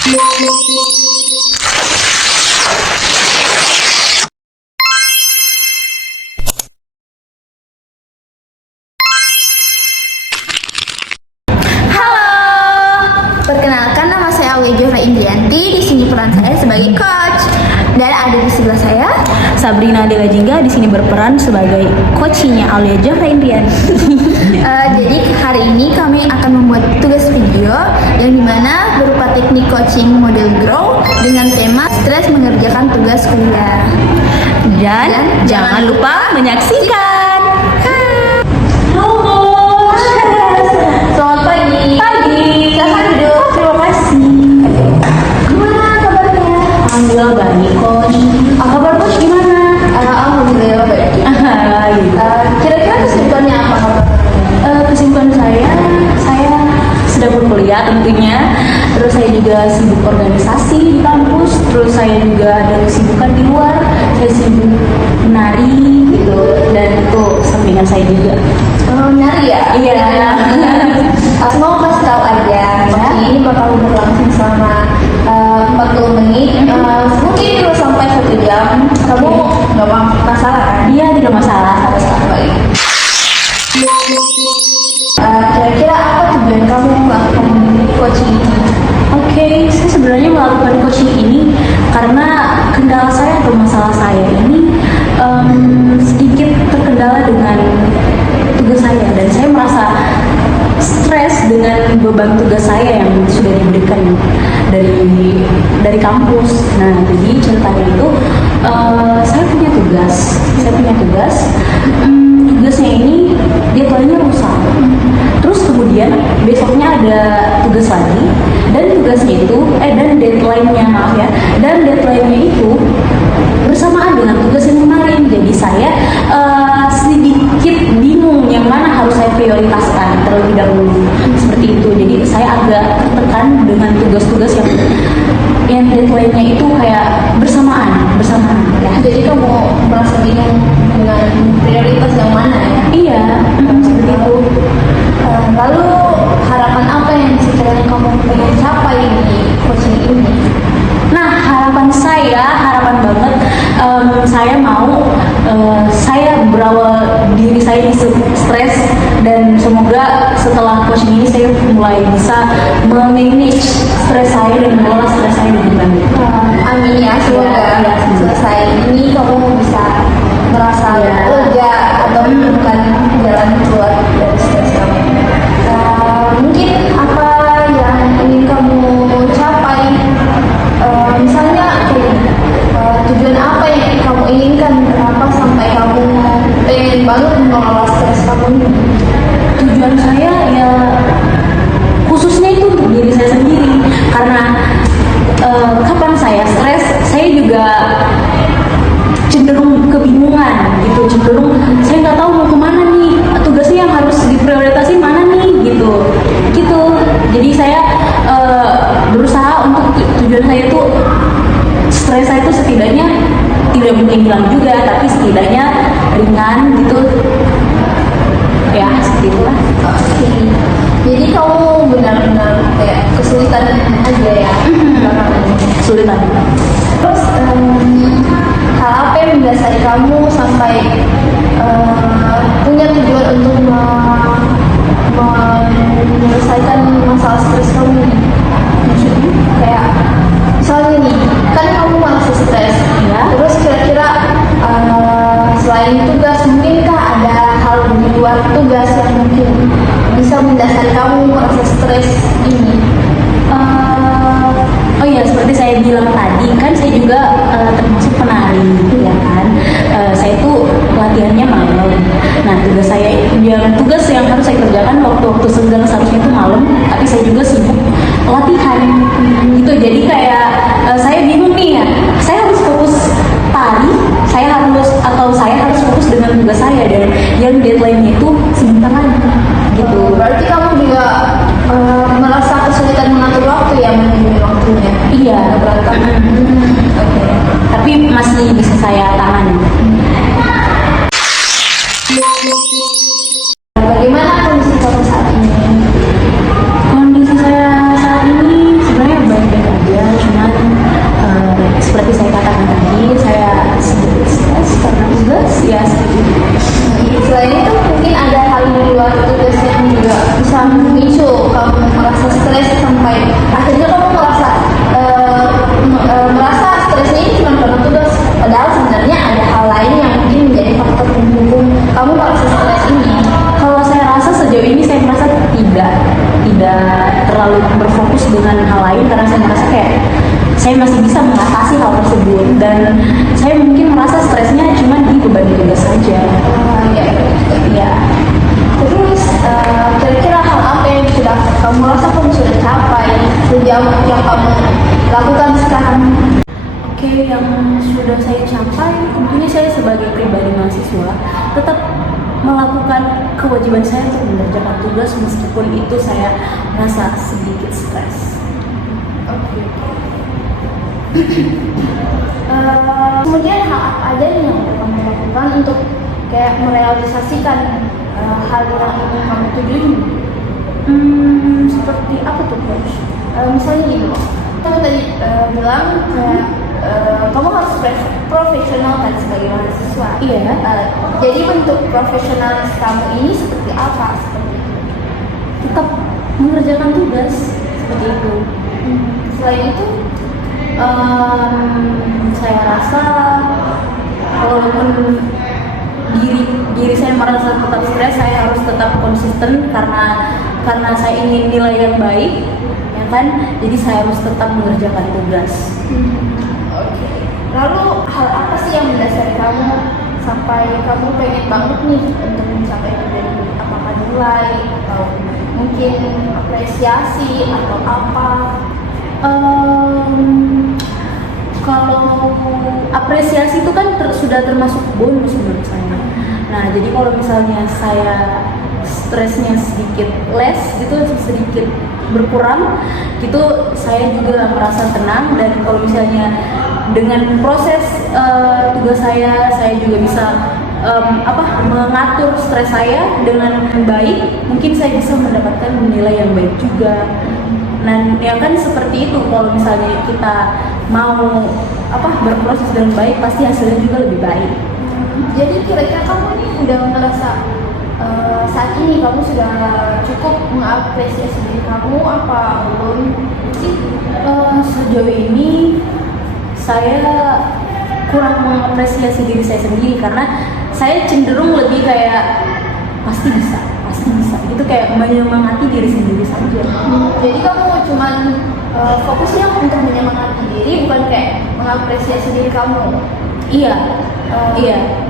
Perkenalkan, nama saya Aulia Johra Indrianti. Di sini peran saya sebagai coach. Dan ada di sebelah saya Sabrina Dela Jingga di sini berperan sebagai coachnya Aulia Johra Indrianti. Jadi hari ini kami akan membuat tugas video yang dimana berupa teknik coaching model grow dengan tema stres mengerjakan tugas kuliah. Dan jangan lupa menyaksikan. Selamat pagi. Silakan duduk. Terima kasih. Gimana kabarnya? Alhamdulillah baik, coach. Kabar coach gimana? Alhamdulillah baik. Kira-kira kesibukannya apa? Kesibukan saya sedang berkuliah tentunya. Terus saya juga sibuk organisasi di kampus. Terus saya juga ada kesibukan di luar. Saya sibuk menari gitu. Dan itu sampingan saya juga. Nyari ya? Iya. Aku mau kasih tahu aja. Ini bakal berlangsung selama 40 menit. Mungkin 2 sampai 1 jam. Kamu nggak masalah kan? Iya, tidak masalah. Baik. Kira-kira apa tujuan kamu melakukan coaching ini? Oke, saya sebenarnya melakukan coaching ini karena kendala saya atau masalah saya ini sedikit terkendala dengan tugas saya, dan saya merasa stres dengan beban tugas saya yang sudah diberikan dari kampus. Nah, jadi ceritanya itu saya punya tugas. Tugasnya ini deadline-nya rusak. Terus kemudian besoknya ada tugas lagi, dan tugasnya itu dan deadline-nya itu bersamaan dengan tugas yang kemarin. Jadi saya sedikit bingung yang mana harus saya prioritaskan terlebih dahulu, seperti itu. Jadi saya agak tertekan dengan tugas-tugas yang deadline-nya itu kayak bersamaan ya. Jadi kamu merasa bingung dengan prioritas yang mana ya? Iya, seperti itu. Lalu harapan apa yang sekiranya kamu ingin capai di coaching ini? Nah, harapan banget, saya mau saya berawal diri saya ini stres, dan semoga setelah coaching ini saya mulai bisa memanage stres saya dan mengelola stres saya dengan baik. Amin ya, semoga selesai ini kamu bisa merasa lega atau menemukan jalan keluar dari stres kamu. Mungkin apa yang ingin kamu capai? Misalnya tujuan apa yang kamu inginkan? Kenapa sampai kamu pengen banget mengelola stres kamu ini? Tujuan saya ya khususnya itu untuk diri saya sendiri, karena kapan saya stres, saya juga cenderung kebingungan gitu, saya nggak tahu mau kemana nih, tugasnya yang harus diprioritaskan mana nih gitu. Jadi saya berusaha untuk tujuan saya itu stres saya itu setidaknya tidak mungkin hilang juga, tapi setidaknya ringan gitu ya, seperti itulah. Oke. Jadi kamu benar-benar kayak kesulitan aja ya belakangan ini. Kesulitan. Terus hal apa yang mendasari kamu sampai punya tujuan untuk menyelesaikan masalah stres kamu ini? Maksudnya kayak misalnya nih, kan kamu merasa stres Ya. terus kira-kira selain tugas, mungkinkah ada hal di luar tugas yang mungkin bisa mendasari kamu merasa stres ini? Oh iya, seperti saya bilang tadi kan saya juga termasuk penari ya kan. Saya tuh latihannya malam. Nah, tugas yang harus saya kerjakan waktu senggang seharusnya itu malam, tapi saya juga sibuk latihan gitu. Jadi kayak saya bingung nih ya, saya harus fokus tari, saya harus fokus dengan tugas saya, dan yang deadline-nya itu sebentar lagi gitu. Berarti kamu juga merasa kesulitan mengatur waktu ya, manajemen waktunya? Iya, Berantakan. Oke. tapi masih bisa saya tangani. Bagaimana kondisi kamu saat ini? Kondisi saya saat ini sebenarnya baik-baik aja, terlalu berfokus dengan hal lain karena saya merasa kayak saya masih bisa mengatasi hal tersebut, dan saya mungkin merasa stresnya cuma di beban tugas saja. Ya. Terus kira-kira hal apa yang sudah kamu rasa kamu sudah capai sejauh yang kamu lakukan sekarang? Oke, yang sudah saya capai, tentunya saya sebagai pribadi mahasiswa tetap melakukan kewajiban saya untuk mengerjakan tugas meskipun itu saya merasa sedikit stres. Oke. Kemudian hal apa aja yang kamu lakukan untuk kayak merealisasikan hal yang ingin kamu tuju? Seperti apa tuh, Coach? Misalnya gini, kamu tadi bilang kayak kamu harus profesional kan sebagai mahasiswa. Iya. Jadi bentuk profesionalis kamu ini seperti apa? Tetap mengerjakan tugas seperti itu. Selain itu, saya rasa walaupun diri saya merasa tetap stres, saya harus tetap konsisten karena saya ingin nilai yang baik, ya kan? Jadi saya harus tetap mengerjakan tugas. Oke. Lalu hal apa sih yang mendasari kamu sampai kamu pengen banget nih untuk mencapai dari apakah nilai atau mungkin apresiasi atau apa? Kalau apresiasi itu kan sudah termasuk bonus menurut saya. Nah, jadi kalau misalnya saya stresnya sedikit less gitu, sedikit berkurang gitu, saya juga merasa tenang. Dan kalau misalnya dengan proses tugas saya juga bisa mengatur stres saya dengan baik, mungkin saya bisa mendapatkan nilai yang baik juga. Dan ya kan seperti itu, kalau misalnya kita mau berproses dengan baik, pasti hasilnya juga lebih baik. Jadi kira-kira kamu nih udah ngerasa saat ini kamu sudah cukup mengapresiasi diri kamu apa belum sih? Sejauh ini saya kurang mengapresiasi diri saya sendiri karena saya cenderung lebih kayak pasti bisa itu, kayak menyemangati diri sendiri saja. Jadi kamu cuman fokusnya untuk menyemangati diri, bukan kayak mengapresiasi diri kamu. Iya,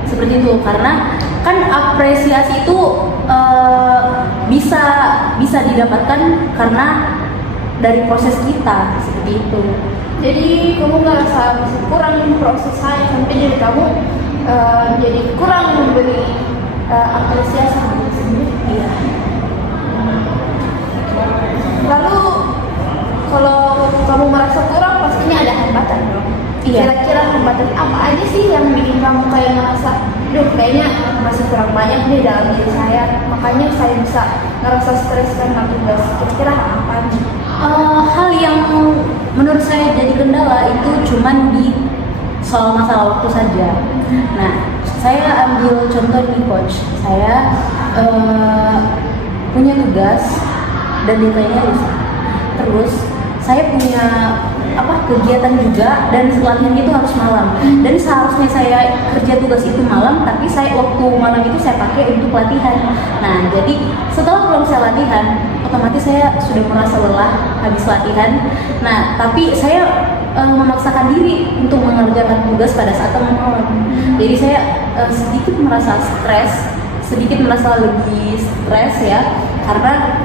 seperti itu. Karena kan apresiasi itu bisa didapatkan karena dari proses kita, seperti itu. Jadi kamu ngerasa kurang proses saya sampai diri kamu jadi kurang memberi apresiasi diri sendiri. Iya. Lalu kalau kamu merasa kurang, pastinya ada hambatan dong. Iya. Kira-kira hambatan apa aja sih yang bikin kamu kayak ngerasa, kayaknya masih kurang banyak nih dalam diri saya, makanya saya bisa ngerasa stres karena tugas. Kira-kira apa nih? Hal yang menurut saya jadi kendala itu cuman di soal masalah waktu saja. Nah, saya ambil contoh nih, Coach. Saya punya tugas dan deadline-nya lusa. Terus saya punya kegiatan juga, dan latihan itu harus malam. Dan seharusnya saya kerja tugas itu malam, tapi waktu malam itu saya pakai untuk latihan. Nah, jadi setelah pulang saya latihan, otomatis saya sudah merasa lelah habis latihan. Nah, tapi saya memaksakan diri untuk mengerjakan tugas pada saat tengah malam. Jadi saya sedikit merasa stres, sedikit merasa lebih stres ya, karena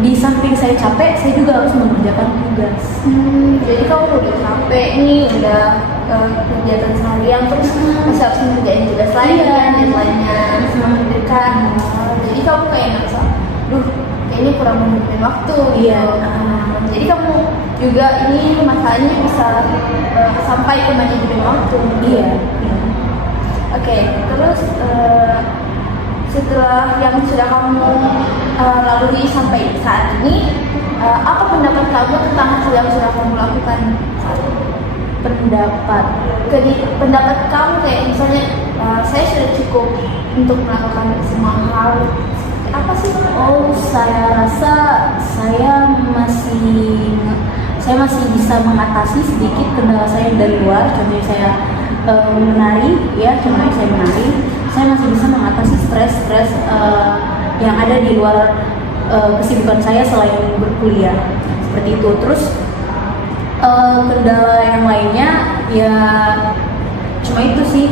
di samping saya capek, saya juga harus mengerjakan tugas. Jadi kamu udah capek nih, udah kegiatan seharian, terus masih harus mengerjain tugas lainnya, deadline-nya semakin dekat. Jadi kamu kayak ngerasa, kayaknya kurang memberikan waktu. Iya. Jadi kamu juga ini masalahnya bisa sampai ke manajemen waktu. Iya. Oke, terus setelah yang sudah kamu lalui sampai saat ini, apa pendapat kamu tentang hasil yang sudah kamu lakukan saat ini? Pendapat kamu kayak misalnya saya sudah cukup untuk melakukan semua hal, apa sih? Saya rasa saya masih bisa mengatasi sedikit kendala saya dari luar. Contohnya saya menari, saya masih bisa mengatasi stres yang ada di luar kesibukan saya selain berkuliah seperti itu. Terus kendala yang lainnya ya cuma itu sih,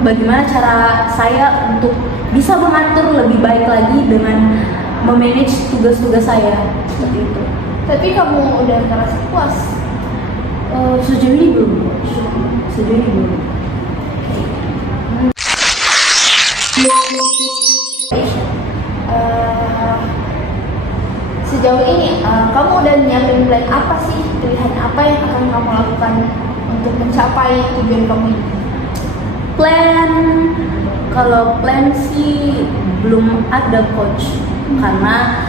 bagaimana cara saya untuk bisa mengatur lebih baik lagi dengan memanage tugas-tugas saya seperti itu. Tapi kamu udah ngerasa puas? Sejauh ini belum. Sejauh ini belum. Sejauh ini kamu udah nyiapin plan apa sih, pilihan apa yang akan kamu lakukan untuk mencapai tujuan kamu ini? Kalau plan sih belum ada coach, karena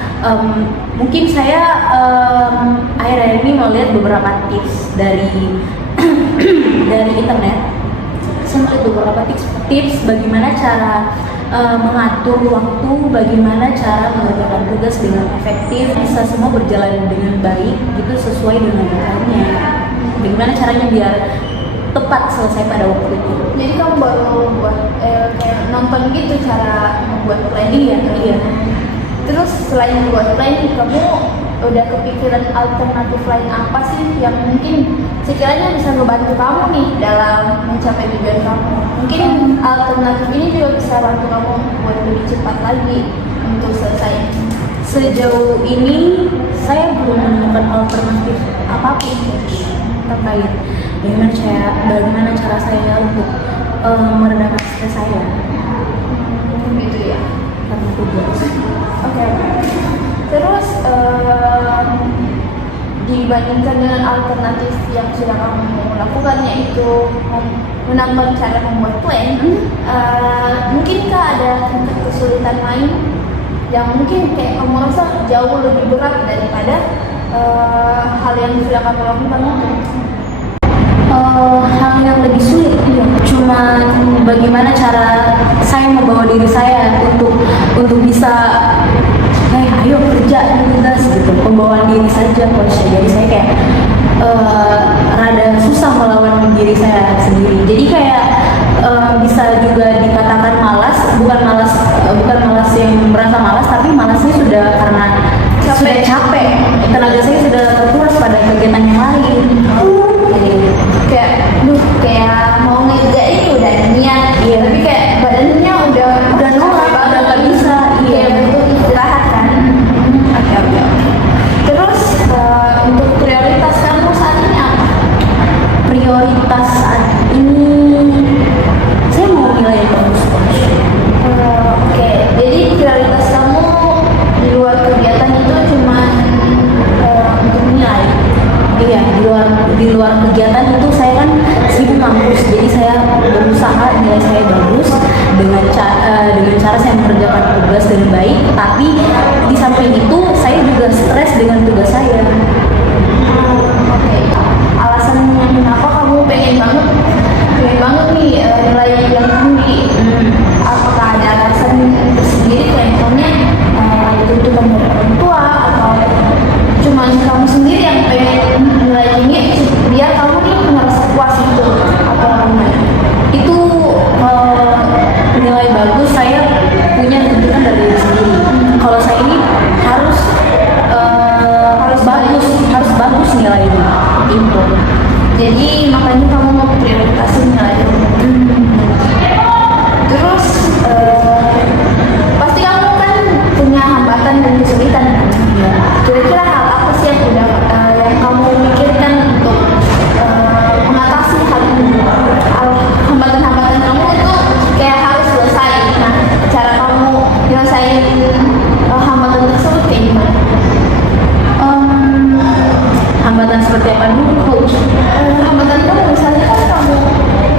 mungkin saya akhir-akhir ini mau lihat beberapa tips dari dari internet. Saya melihat beberapa tips bagaimana cara mengatur waktu, bagaimana cara mengerjakan tugas dengan efektif, bisa semua berjalan dengan baik gitu sesuai dengan deadline-nya. Bagaimana caranya biar tepat selesai pada waktu itu. Jadi kamu baru buat kayak nonton gitu cara membuat plan? Iya. Terus selain membuat plan, kamu udah kepikiran alternatif lain apa sih yang mungkin sekiranya bisa membantu kamu nih dalam mencapai tujuan kamu? Mungkin alternatif ini juga bisa bantu kamu buat lebih cepat lagi untuk selesai. Sejauh ini saya belum menemukan alternatif apapun terkait bagaimana cara saya untuk meredakan stres saya Gitu ya. karena tugas. Oke. Terus dibandingkan dengan alternatif yang sudah kamu lakukan, yaitu menambah cara membuat plan, mungkinkah ada tingkat kesulitan lain yang mungkin kayak kamu rasa jauh lebih berat daripada hal yang sudah kamu lakukan? Hal yang lebih sulit cuma bagaimana cara saya membawa diri saya untuk bisa ayo kerja tugas gitu, pembawaan diri saja coach. Jadi saya kayak rada susah melawan diri saya sendiri, jadi kayak bisa juga dikatakan malas, bukan malas yang merasa malas, tapi malasnya sudah karena sudah capek, tenaga saya sudah terkuras pada kegiatan yang lain. Jadi kayak mau ngerjain udah niat, tapi kayak badannya udah nolak, udah nggak bisa. Kayak butuh istirahat kan. Oke. Terus untuk prioritas kamu saat ini apa? Prioritas saat ini saya mau nilai yang bagus coach. Oke, jadi prioritas kamu di luar kegiatan itu cuma untuk nilai. Iya, di luar kegiatan itu saya kan sibuk kampus, jadi saya berusaha nilai saya bagus dengan cara saya mengerjakan tugas dengan baik. Tapi di samping itu saya juga stres dengan tugas saya. Oke. Alasannya kenapa kamu pengen banget nih nilai yang tinggi? Apakah ada alasan tersendiri, kayak misalnya tuntutan dari orang tua, atau cuma kamu sendiri yang pengen nilai tinggi biar kamu nih merasa puas gitu, atau gimana? Itu nilai bagus saya punya tuntutan dari diri sendiri. Kalau saya ini harus bagus nilainya itu. Jadi makanya kamu mau prioritasin nilai. Terus pasti kamu kan punya hambatan dan kesulitan kan? Kira-kira hal apa sih yang kamu pikirkan untuk mengatasi hal ini? Hambatan-hambatan kamu itu kayak harus selesai. Nah, cara kamu nyelesain hambatan tersebut kayak gimana? Hambatan seperti apa dulu coach? Hambatan kamu misalnya kan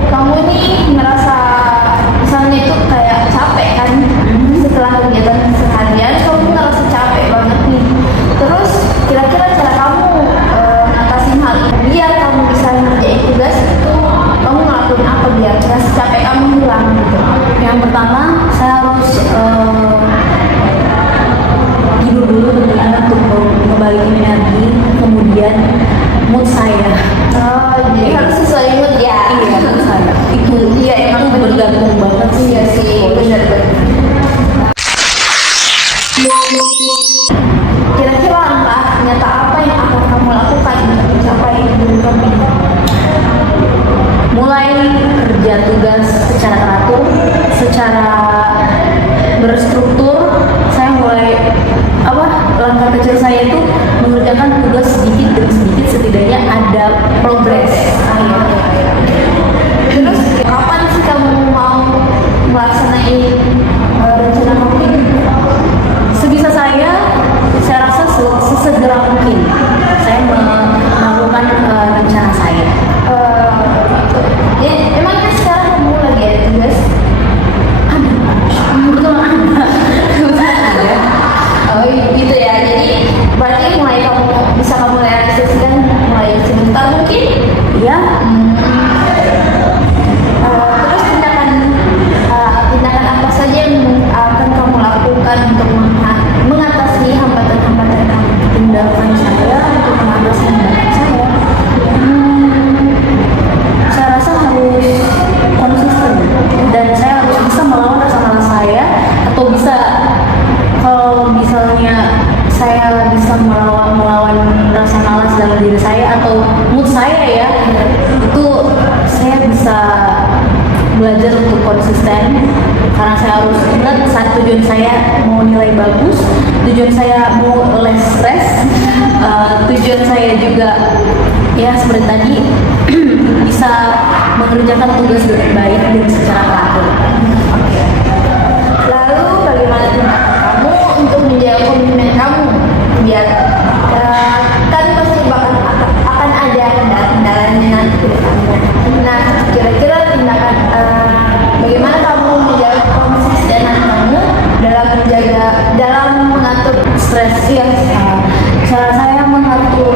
kamu nih ngerasa misalnya itu kayak capek kan, setelah kegiatan seharian kamu ngerasa capek banget nih. Terus kira-kira cara kamu ngatasin hal itu biar kamu bisa ngerjain tugas itu, kamu ngelakuin apa biar rasa capek kamu hilang gitu? Yang pertama saya harus tidur dulu tentunya untuk kembaliin energi, kemudian mood saya. Jadi harus sesuai mood ya. Iya, mood saya. Itu Iya, emang bergantung banget sih. Iya sih, benar-benar. ada progres. Terus kapan sih kamu mau melaksanain rencana kamu ini? Sebisa saya rasa sesegera mungkin saya melakukan rencana saya. Ya, emang kan sekarang kamu lagi ada tugas? Kebetulan ada. Oh gitu ya, jadi berarti mulai bisa kamu realisasikan mulai sebentar mungkin? Ya, Terus tindakan apa saja yang akan kamu lakukan untuk mengatasi hambatan-hambatan kamu? tindakan saya untuk mengatasi hambatan saya, saya rasa harus konsisten dan saya harus bisa melawan rasa malas saya, atau bisa kalau misalnya saya bisa melawan rasa malas dalam diri saya atau mood saya ya, itu saya bisa belajar untuk konsisten, karena saya harus ingat saat tujuan saya mau nilai bagus, tujuan saya mau less stress, tujuan saya juga ya seperti tadi bisa mengerjakan tugas dengan baik dan secara teratur. Lalu bagaimana tindakan kamu untuk menjaga komitmen kamu biar kan pasti akan ada kendala-kendalanya nanti ke depannya. Nah, kira-kira tindakan bagaimana kamu menjaga konsistenan kamu dalam mengatur Stres ya, cara saya mengatur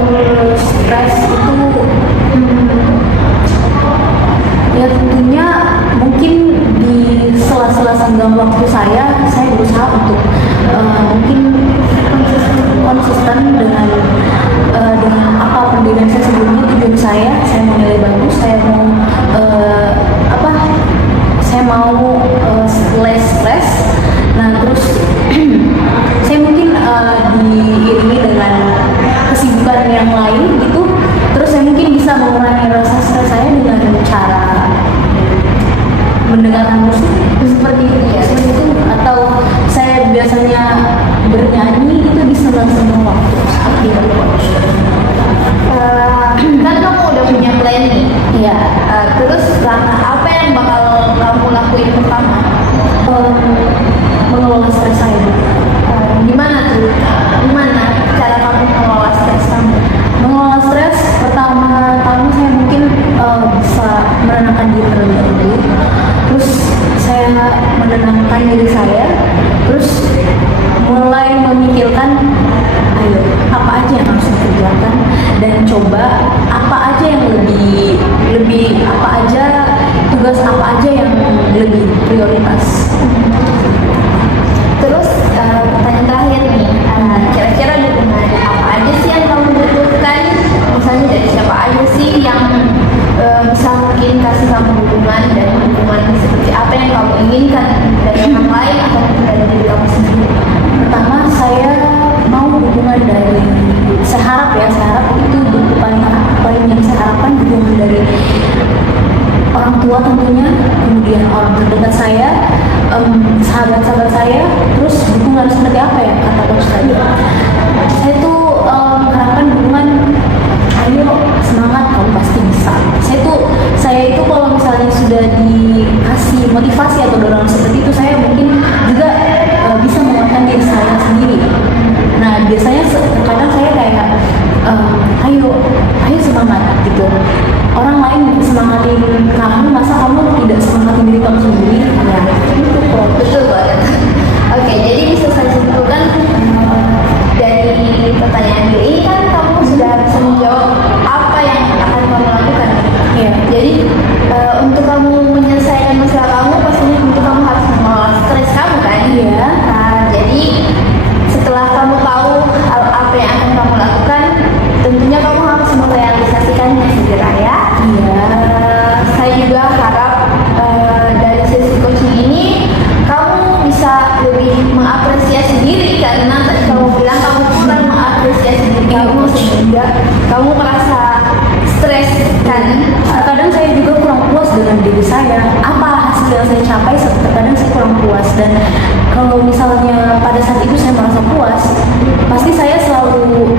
stres itu ya tentunya mungkin di sela-sela senggang waktu saya berusaha untuk mungkin konsisten dengan apa pendirian saya sebelumnya. Tujuan saya mau nilai bagus, saya mau saya mau less stress. Nah terus saya mungkin diiringi dengan kesibukan yang lain gitu, terus saya mungkin bisa mengurangi rasa stres saya dengan cara mendengarkan musik seperti itu ya, seperti itu, atau saya biasanya bernyanyi itu di sela-sela waktu seperti itu. kan kamu udah punya plan nih. Iya. Terus langkah apa yang bakal kamu lakuin pertama? Mengelola stres saya. Gimana tuh? Gimana cara kamu mengelola stres kamu? Mengelola stres pertama-tama saya mungkin bisa menenangkan diri terlebih dahulu. Terus saya menenangkan diri saya, terus mulai memikirkan ayo apa aja yang harus dikerjakan dan coba apa aja yang lebih apa aja tugas apa aja yang lebih prioritas. Terus pertanyaan terakhir nih, kira-kira dukungan apa aja sih yang kamu butuhkan? Misalnya dari siapa aja sih yang bisa mungkin kasih kamu dukungan, dan dukungan seperti apa yang kamu inginkan dari orang lain atau dari diri kamu sendiri? Pertama saya mau dukungan dari, saya harap itu dukungan paling yang saya harapkan, dukungan dari orang tua tentunya, kemudian orang terdekat saya, sahabat-sahabat saya, terus dukungan seperti apa ya kata coach tadi. Saya tuh mengharapkan dukungan, ayo semangat kamu pasti bisa. Saya itu kalau misalnya sudah dikasih motivasi atau dorongan seperti itu, saya mungkin juga bisa menguatkan diri saya sendiri. Nah biasanya kadang saya kayak ayo semangat gitu. Orang lain semangatin kamu, masa kamu tidak semangatin diri kamu sendiri? Ya itu kok. Betul banget. Oke, jadi bisa saya simpulkan dari pertanyaan ini kan kamu sudah bisa menjawab apa yang akan kamu lakukan. Iya. Jadi untuk kamu menyelesaikan masalah kamu, pastinya untuk kamu harus mengelola stres kamu kan? Iya. Jadi setelah kamu tahu hal apa yang akan kamu lakukan, tentunya kamu harus merealisasikannya segera ya. Iya. Saya juga harap dari sesi coaching ini kamu bisa lebih mengapresiasi diri, karena tadi kamu bilang kamu kurang mengapresiasi diri kamu sehingga kamu merasa stres kan. Kadang saya juga kurang puas dengan diri saya, apa hasil yang saya capai, terkadang saya kurang puas. Dan kalau misalnya pada saat itu saya merasa puas, pasti saya selalu